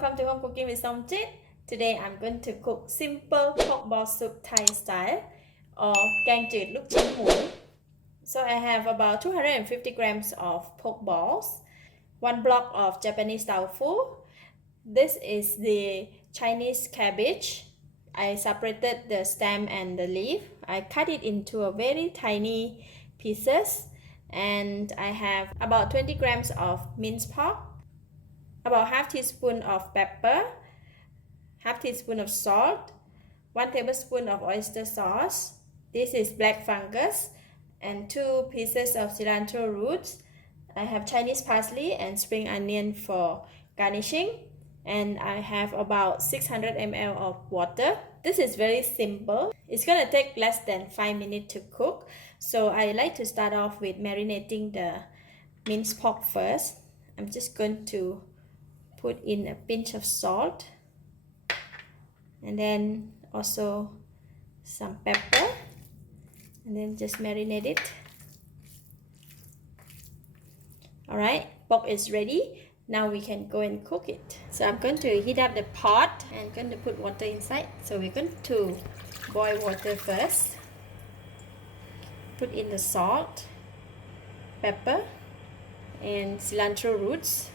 welcome to Home Cooking with Somjit. Today I'm going to cook simple pork ball soup Thai style or แกงจืดลูกชิ้นหมู So I have about 250 grams of pork balls, 1 block of Japanese tofu. This is the Chinese cabbage. I separated the stem and the leaf. I cut it into a very tiny pieces, and I have about 20 grams of minced pork, about half teaspoon of pepper, half teaspoon of salt, 1 tablespoon of oyster sauce. This is black fungus, and 2 pieces of cilantro roots. I have Chinese parsley and spring onion for garnishing, and I have about 600 ml of water. This is very simple. It's gonna take less than 5 minutes to cook, so I like to start off with marinating the minced pork first. I'm just going to put in a pinch of salt, and then also some pepper, and then just marinate it. Alright, pork is ready. Now we can go and cook it. So I'm going to heat up the pot and going to put water inside. So we're going to boil water first. Put in the salt, pepper, and cilantro roots.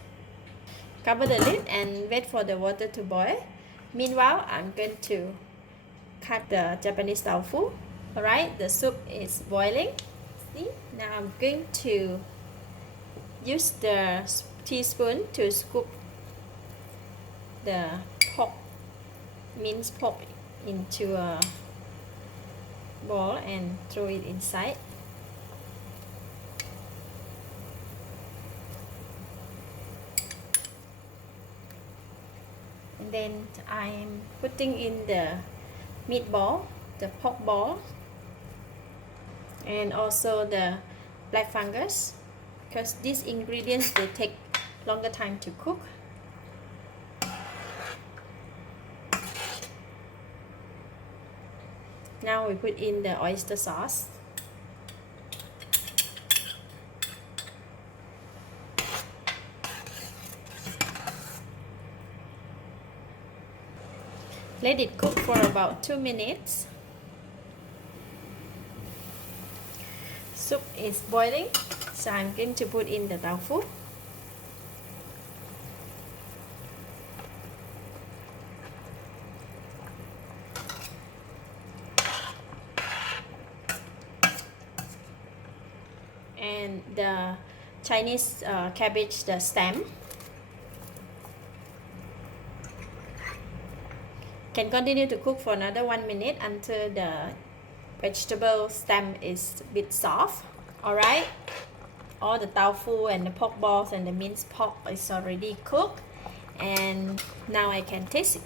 Cover the lid and wait for the water to boil. Meanwhile, I'm going to cut the Japanese tofu. Alright, the soup is boiling. See? Now I'm going to use the teaspoon to scoop the pork, minced pork into a bowl and throw it inside. And then I'm putting in the meatball, the pork ball, and also the black fungus, because these ingredients, they take longer time to cook. Now we put in the oyster sauce. Let it cook for about 2 minutes. Soup is boiling, so I'm going to put in the tofu. And the Chinese cabbage, the stem. Can continue to cook for another 1 minute until the vegetable stem is a bit soft. Alright, all the tofu and the pork balls and the minced pork is already cooked, and now I can taste it.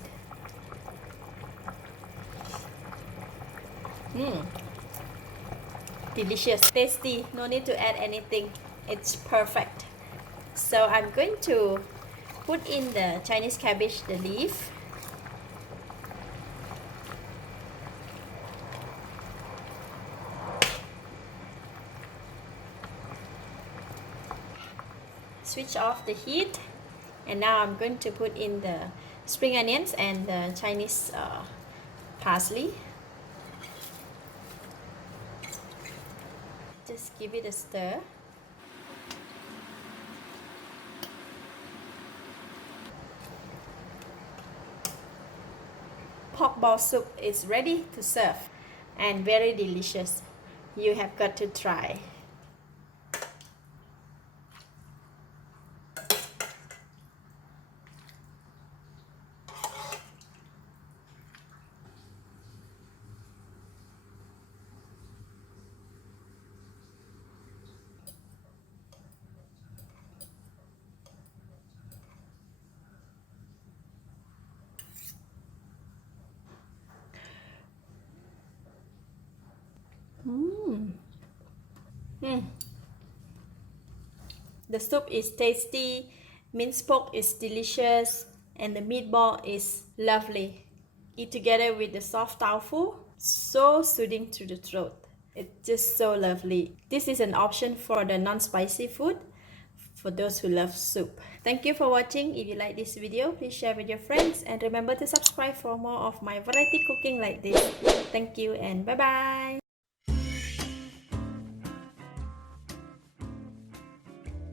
Delicious, tasty, no need to add anything, it's perfect. So I'm going to put in the Chinese cabbage, the leaf. Switch off the heat, and now I'm going to put in the spring onions and the Chinese parsley. Just give it a stir. Pork ball soup is ready to serve and very delicious. You have got to try. The soup is tasty, minced pork is delicious, and the meatball is lovely. Eat together with the soft tofu, so soothing to the throat. It's just so lovely. This is an option for the non-spicy food. for those who love soup. Thank you for watching. If you like this video, please share with your friends and remember to subscribe for more of my variety cooking like this. Thank you and bye bye.